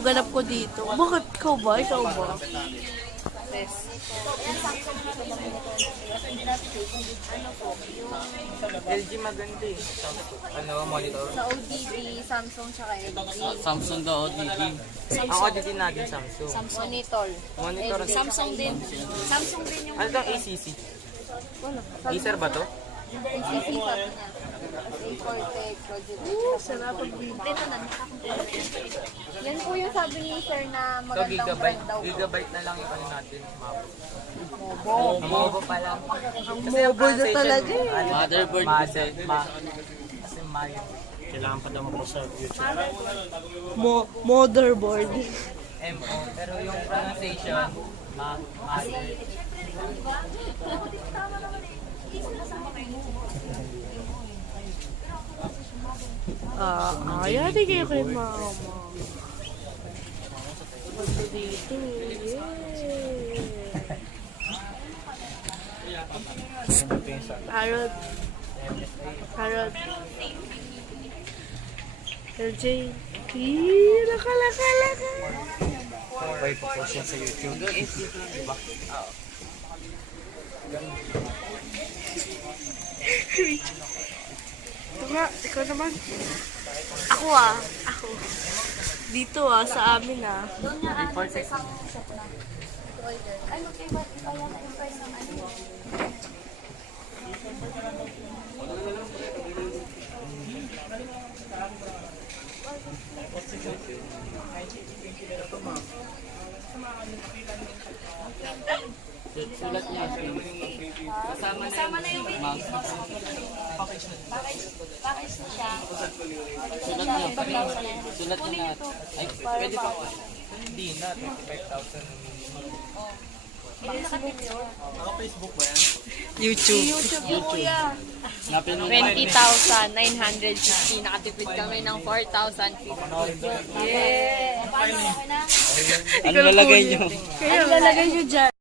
yung ganap ko dito. Bakit? Ikaw ba? Ikaw ba? Yes. LG maganda eh. Ano, monitor? Sa ODD, Samsung, tsaka LG. Samsung daw, ODD. Ako din natin Samsung. Monitor. Monitor. Samsung din. Samsung din yung Ano itong ACC? Acer ba to? ACC sabi niya. A4Tech, Logitech. Sarap pag Ito na, yan po yung sabi ni sir na So, magandang brand daw. gigabyte na lang yung ano natin. Mobo. Mobo pa lang. Ang mobile na talaga eh. Motherboard. Kasi Mayo. Kailangan pa daw mo sa YouTube. Motherboard. MO. Pero yung pronunciation, Mother. Yari kayo kay mama. Punta dito. Parrot. Parrot. LJ. Laka. Okay, popost yan sa YouTube. Ito nga, ikaw naman. Ako. Dito sa amin Doon nga sa isang shop na. Order. Ay, mag-iba yan yung price ng ano. Sulat niya. Kasama na yung package na siya. Sulat niya. Sulat niya lahat. Ay, pwede pa. Hindi na, 25,000. Ako Facebook ba yan? YouTube. YouTube kuya. Napin mo 20,950. Nakatipid kami ng 4,050. Yeah. Paano, okay na? Ano lalagay niyo? Ano lalagay nyo dyan?